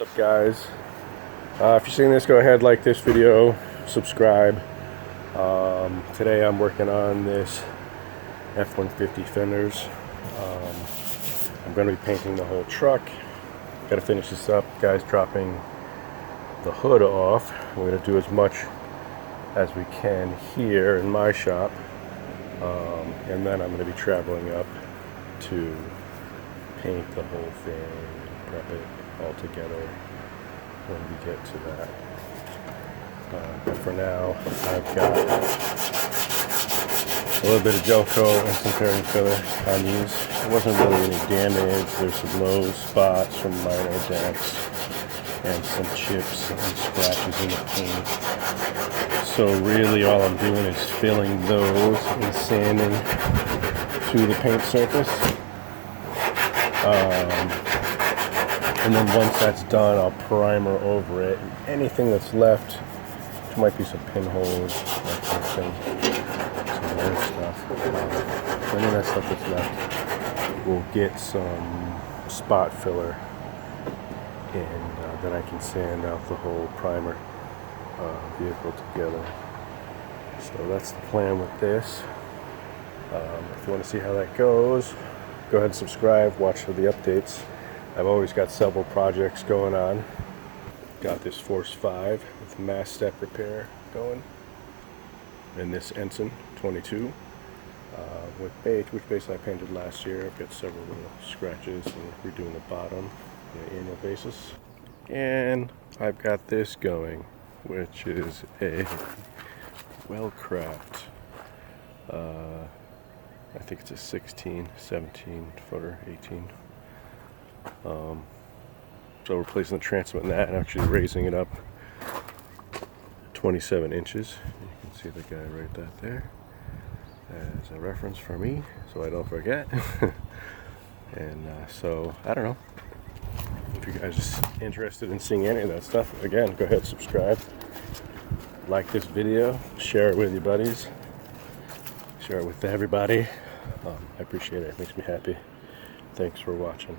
What's up, guys? If you're seeing this, go ahead, like this video, subscribe. Today I'm working on this F-150 fenders. I'm going to be painting the whole truck. Got to finish this up. Guys dropping the hood off. We're going to do as much as we can here in my shop. And then I'm going to be traveling up to paint the whole thing, prep it all together when we get to that. But for now, I've got a little bit of gel coat and some painting filler on these. There wasn't really any damage. There's some low spots from minor dents and some chips and scratches in the paint. So really all I'm doing is filling those and sanding to the paint surface. And then once that's done, I'll primer over it. And anything that's left, which might be some pinholes, that kind of thing, some weird stuff. Any of that stuff that's left, we'll get some spot filler, and then I can sand out the whole primer vehicle together. So that's the plan with this. If you want to see how that goes, go ahead and subscribe, watch for the updates. I've always got several projects going on. Got this Force 5 with mass step repair going, and this Ensign 22 with beige, which base I painted last year. I've got several little scratches and redoing the bottom on an annual basis. And I've got this going, which is a Wellcraft. I think it's a 16, 17 footer, 18. So replacing the transom in that and actually raising it up 27 inches. You can see the guy right that there as a reference for me, so I don't forget. And so I don't know if you guys are interested in seeing any of that stuff. Again, go ahead, subscribe, like this video, share it with your buddies, share it with everybody. I appreciate it. It makes me happy. Thanks for watching.